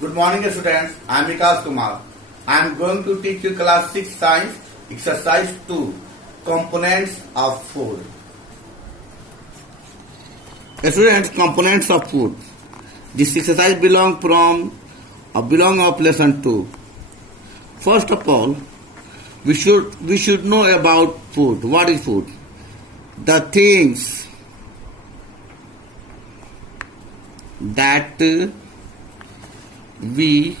Good morning students, I am Vikas Kumar. I am going to teach you class 6 science exercise 2 components of food. Students, components of food. This exercise belong of lesson 2. First of all, we should know about food. What is food? The things that we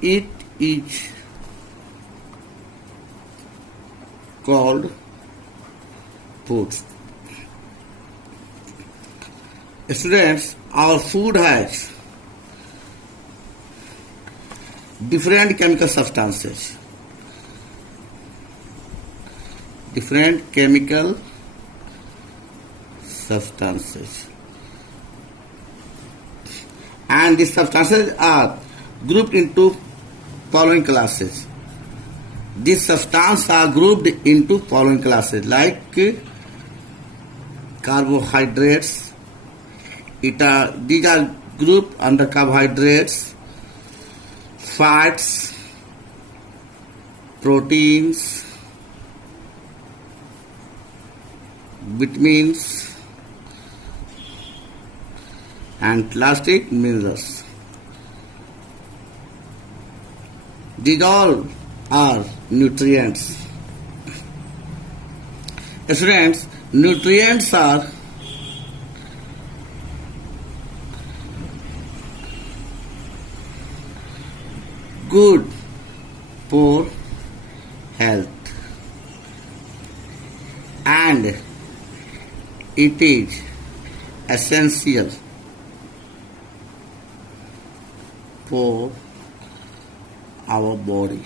eat is called food. Students, our food has different chemical substances. Different chemical substances. And these substances are grouped into following classes. These substances are grouped into following classes like carbohydrates. These are grouped under carbohydrates, fats, proteins, vitamins, and plastic minerals. These all are nutrients. Students, nutrients are good for health, and it is essential for our body.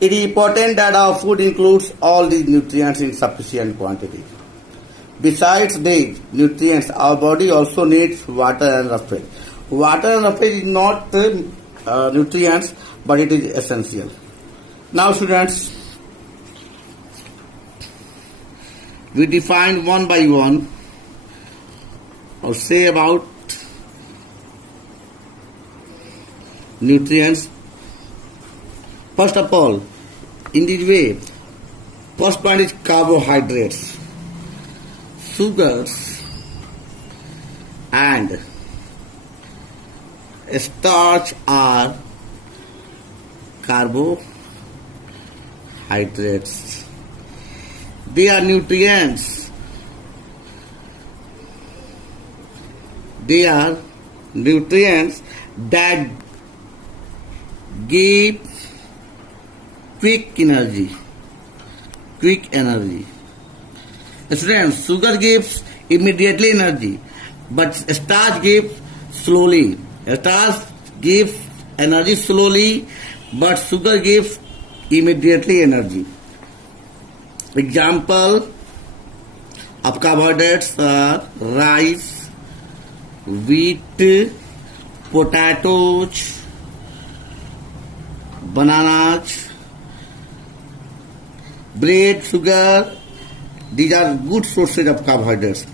It is important that our food includes all these nutrients in sufficient quantity. Besides these nutrients, our body also needs water and roughage. Water and roughage is not nutrients, but it is essential. Now students, we define one by one or say about nutrients. First of all, in this way, first point is carbohydrates. Sugars and starch are carbohydrates. They are nutrients. They are nutrients that give quick energy. Students, sugar gives immediately energy, but starch gives slowly. Starch gives energy slowly, but sugar gives immediately energy. Example of carbohydrates are rice, wheat, potatoes, bananas, bread, sugar. These are good sources of carbohydrates.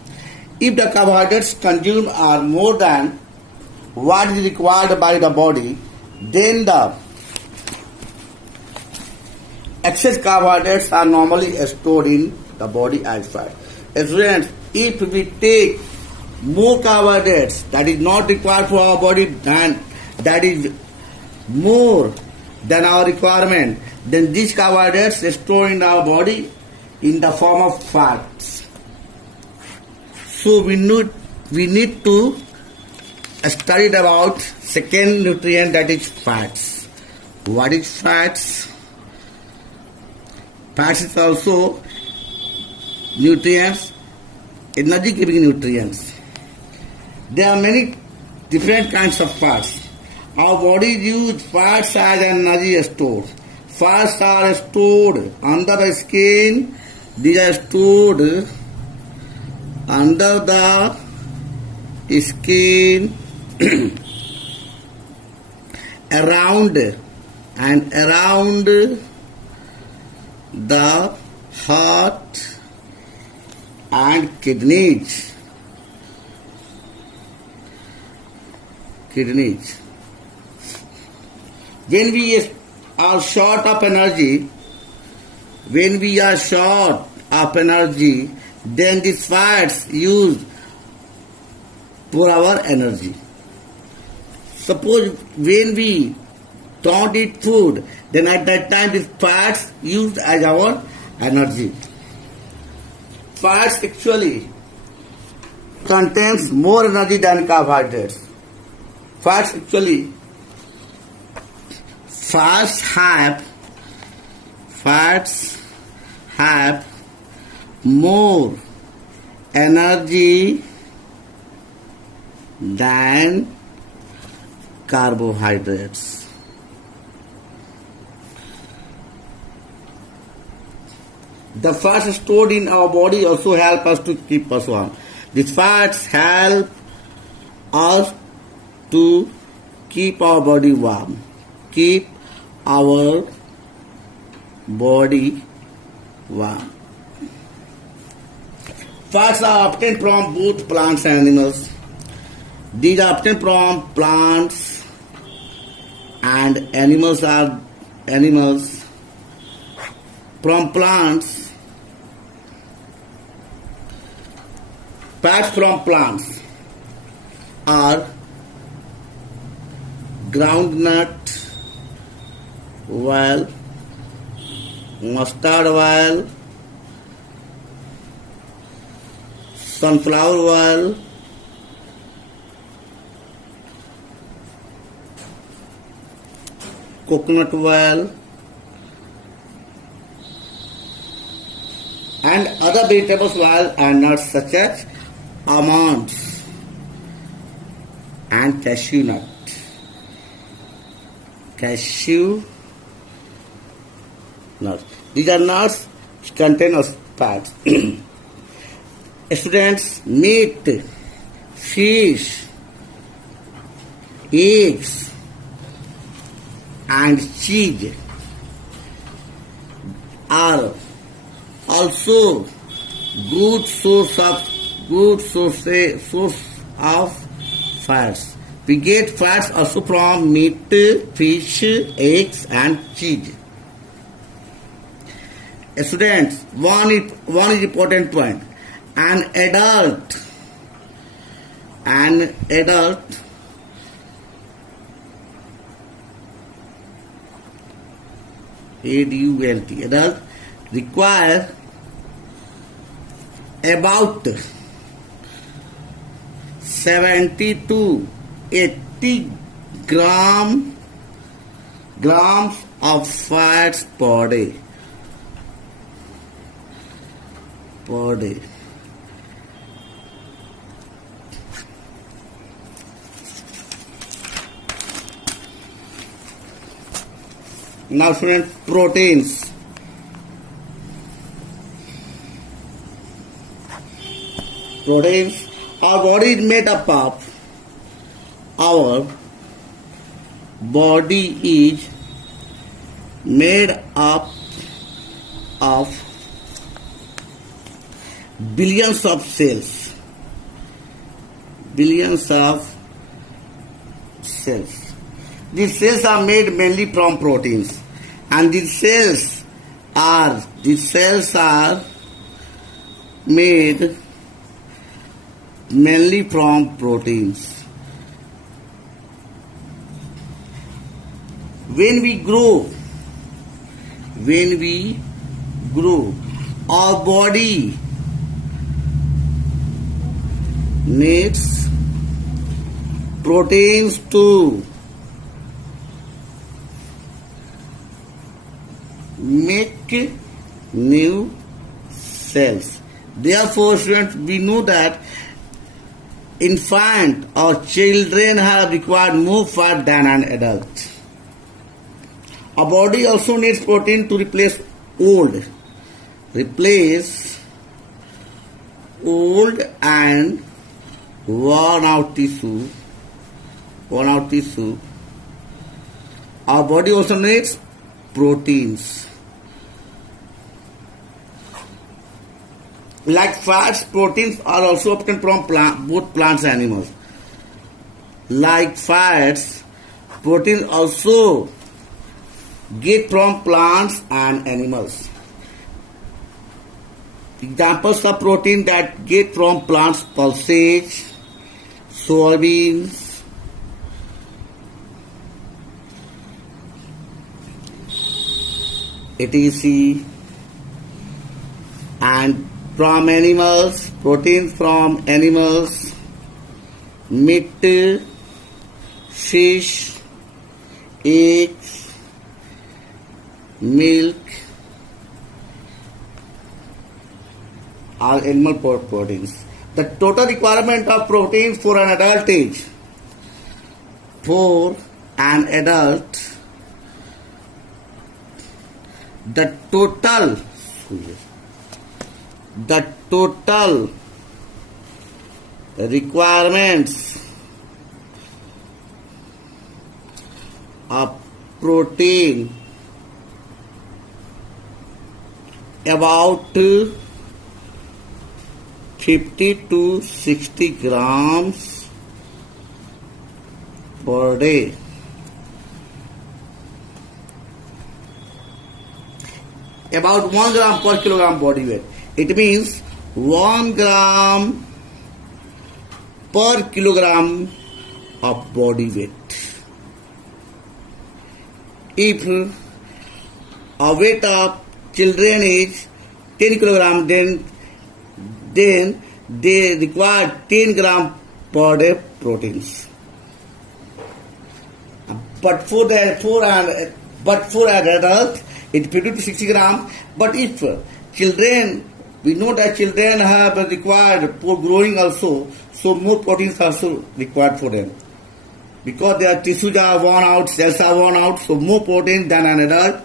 If the carbohydrates consumed are more than what is required by the body, then the excess carbohydrates are normally stored in the body as fat. Students, if we take more carbohydrates that is not required for our body than that is more than our requirement, then these carbohydrates stored in our body in the form of fats. So we need to study about second nutrient, that is fats. What is fats? Fats is also nutrients, energy giving nutrients. There are many different kinds of fats. Our body uses fats as an energy store. Fats are stored under the skin. These are stored under the skin around the heart kidneys. Kidneys. When we are short of energy, then these fats used for our energy. Suppose when we don't eat food, then at that time these fats used as our energy. Fats actually contains more energy than carbohydrates. Fats have more energy than carbohydrates. The fats stored in our body also help us to keep us warm. These fats help us to keep our body warm. Keep our body warm. Fats are obtained from both plants and animals. These are obtained from plants and animals from plants. Fats from plants are groundnut oil, mustard oil, sunflower oil, coconut oil, and other vegetables oil and nuts such as almonds and cashew nut. Cashew nuts. These are nuts which contain fats. Students, meat, fish, eggs, and cheese are also good source of fats. We get fats also from meat, fish, eggs, and cheese. Students, one is important point. An adult adult require about 70 to 80 grams of fats per day. Now students, proteins. Our body is made up of. Our body is made up of billions of cells. These cells are made mainly from proteins, and these cells are made mainly from proteins. When we grow, our body needs proteins to make new cells. Therefore, students, we know that infant or children have required more fat than an adult. Our body also needs protein to replace old and worn out tissue. Our body also needs proteins. Like fats, proteins are also obtained from both plants and animals. Like fats, proteins also get from plants and animals. Examples of protein that get from plants: pulses, soybeans, etc. And from animals, proteins from animals, meat, fish, eggs, milk, are animal proteins. The total requirement of proteins for an adult age, for an adult, the total requirements of protein about 50 to 60 grams per day. About 1 gram per kilogram body weight. It means 1 gram per kilogram of body weight. If a weight of children is 10 kilogram, then they require 10 gram per day proteins. But for an adult, it's 50 to 60 gram. But if children, we know that children have required for growing also, so more proteins also required for them. Because their tissues are worn out, cells are worn out, so more protein than an adult.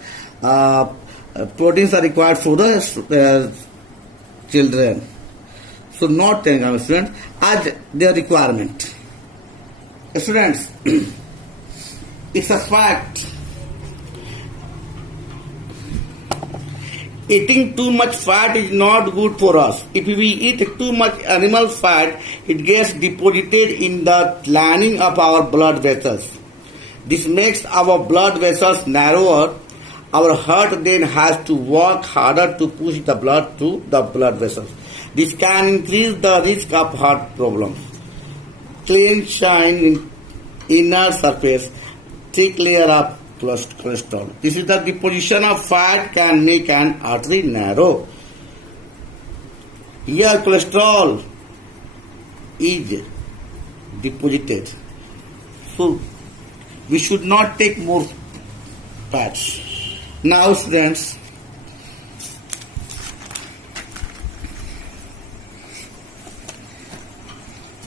Proteins are required for the children. So not 10 grams, students, as their requirement. Students, it's a fact. Eating too much fat is not good for us. If we eat too much animal fat, it gets deposited in the lining of our blood vessels. This makes our blood vessels narrower. Our heart then has to work harder to push the blood to the blood vessels. This can increase the risk of heart problems. Clean, shine, inner surface, thick layer of cholesterol. This is the deposition of fat can make an artery narrow. Here cholesterol is deposited. So we should not take more fats. Now students,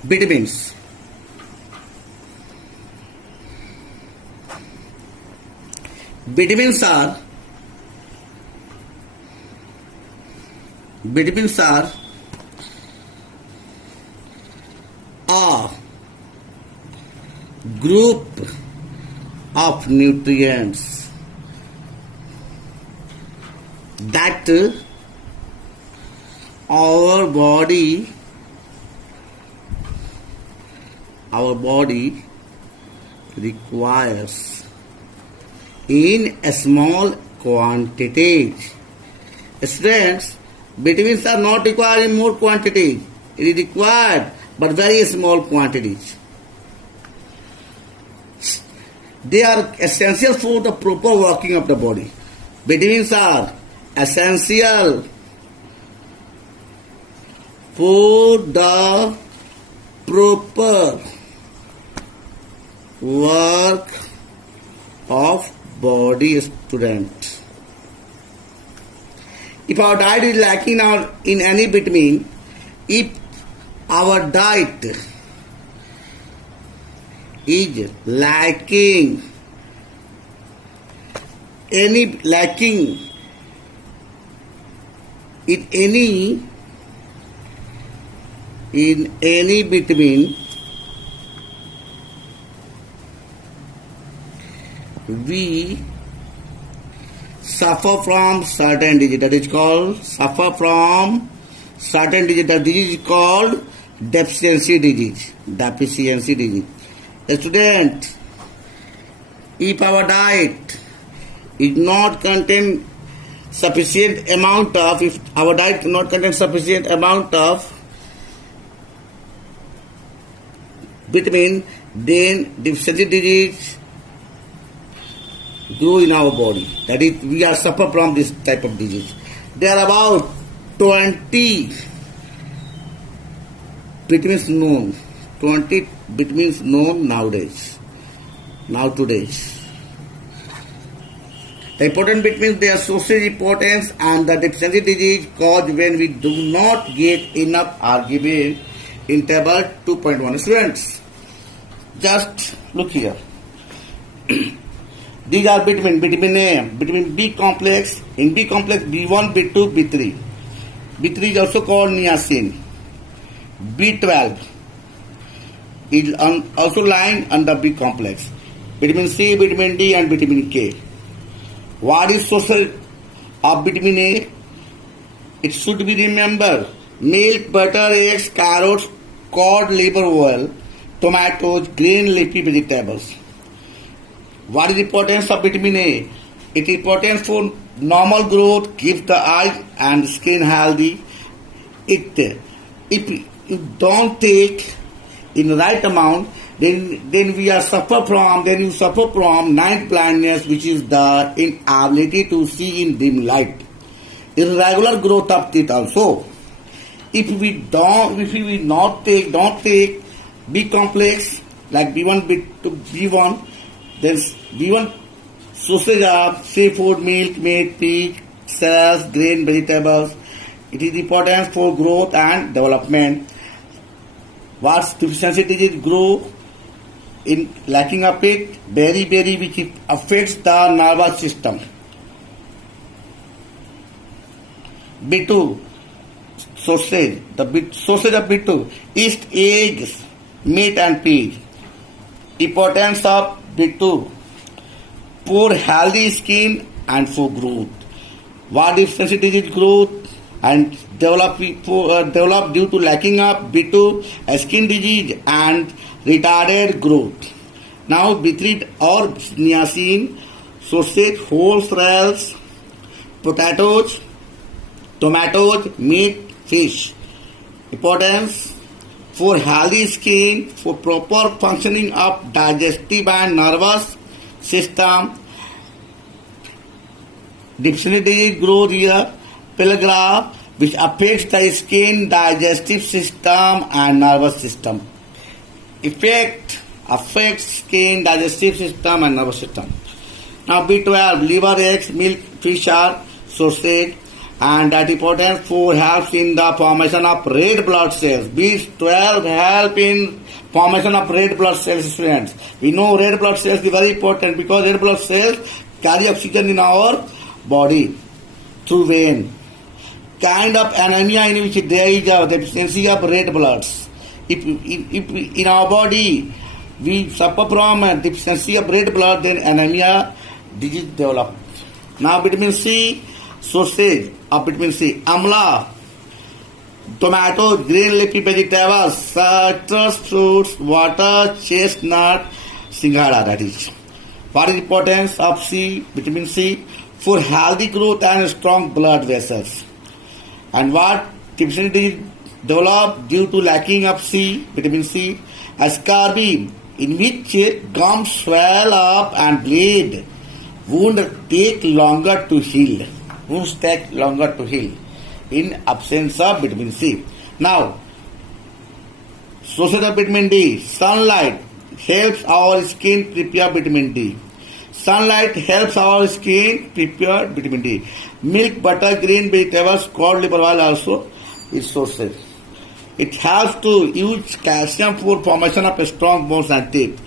vitamins. Vitamins are a group of nutrients that our body requires in a small quantities. Students, vitamins are not required in more quantities. It is required but very small quantities. They are essential for the proper working of the body. Vitamins are essential for the proper work of body, student. If our diet is lacking in any vitamin, if our diet is lacking in any vitamin, we suffer from certain disease. That is called suffer from certain disease. The disease is called deficiency disease. Deficiency disease. Student, if our diet is not contain sufficient amount of, if our diet not contain sufficient amount of vitamin, then deficiency disease grow in our body. That is, we are suffer from this type of disease. There are about 20 vitamins known. 20 vitamins known nowadays. Today's. The important vitamins, their social importance and the deficiency disease caused when we do not get enough are given in table 2.1. Students, just look here. These are vitamin A, vitamin B complex. In B complex, B1, B2, B3. B3 is also called niacin. B12 is also lying under B complex. Vitamin C, vitamin D and vitamin K. What is source of vitamin A? It should be remembered. Milk, butter, eggs, carrots, cod liver oil, tomatoes, green leafy vegetables. What is the importance of vitamin A? It is important for normal growth, keeps the eye and skin healthy. If you don't take in the right amount, then you suffer from night blindness, which is the inability to see in dim light. Irregular growth of teeth also. If we don't take B complex like B1, B2, B1, then B1 sources of seafood, milk, meat, pig, cells, grain, vegetables. It is important for growth and development. What's deficiency disease grow in lacking of it? Beriberi, which affects the nervous system. B2 sausage. The sausage of B2 is eggs, meat and pig. Importance of B2 for healthy skin and for growth. What deficiency disease growth and develop due to lacking of B2, skin disease and retarded growth. Now B3 or niacin, sausage, whole cereals, potatoes, tomatoes, meat, fish. Importance for healthy skin, for proper functioning of digestive and nervous system. Deficiency disease growth here, pellagra, which affects the skin, digestive system and nervous system. Affects skin, digestive system and nervous system. Now B12, liver, eggs, milk, fish are sausage, and that important for helps in the formation of red blood cells. B12 help in formation of red blood cells, students. We know red blood cells is very important because red blood cells carry oxygen in our body through vein. Kind of anemia in which there is a deficiency of red bloods. If in our body we suffer from a deficiency of red blood, then anemia disease develop. Now vitamin C, sausage of vitamin C, amla, tomatoes, green leafy vegetables, citrus fruits, water, chestnut, singhara, that is. What is the importance of C, vitamin C? For healthy growth and strong blood vessels. And what deficiency develop due to lacking of C, vitamin C? Scurvy, in which gums swell up and bleed. Wounds take longer to heal. In absence of vitamin C. Now, sources of vitamin D. Sunlight helps our skin prepare vitamin D. Sunlight helps our skin prepare vitamin D. Milk, butter, green vegetables, cod liver oil also is sources. It helps to use calcium for formation of strong bones and teeth.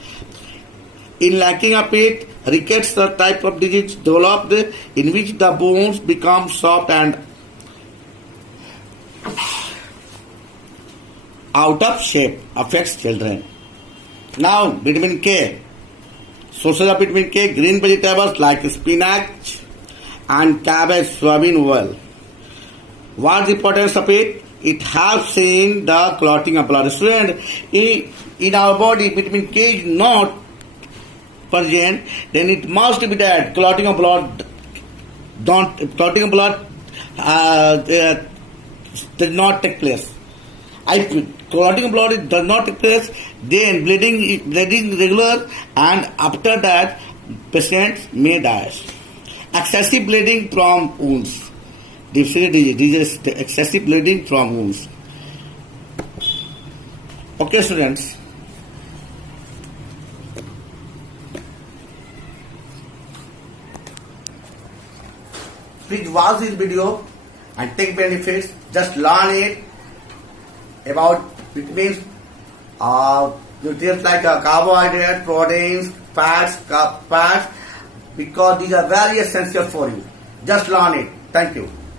In lacking of it, rickets, a type of disease developed in which the bones become soft and out of shape, affects children. Now, vitamin K. Sources of vitamin K, green vegetables like spinach and cabbage, soybean oil. What is the importance of it? it helps in the clotting of blood. Student, in our body, vitamin K is not present, then it must be that clotting of blood does not take place. If clotting of blood does not take place, then bleeding regular, and after that patient may die. Excessive bleeding from wounds. Dyphtheria disease, excessive bleeding from wounds. Okay, students. Please watch this video and take benefits. Just learn it about vitamins, nutrients like carbohydrates, proteins, fats, because these are very essential for you. Just learn it. Thank you.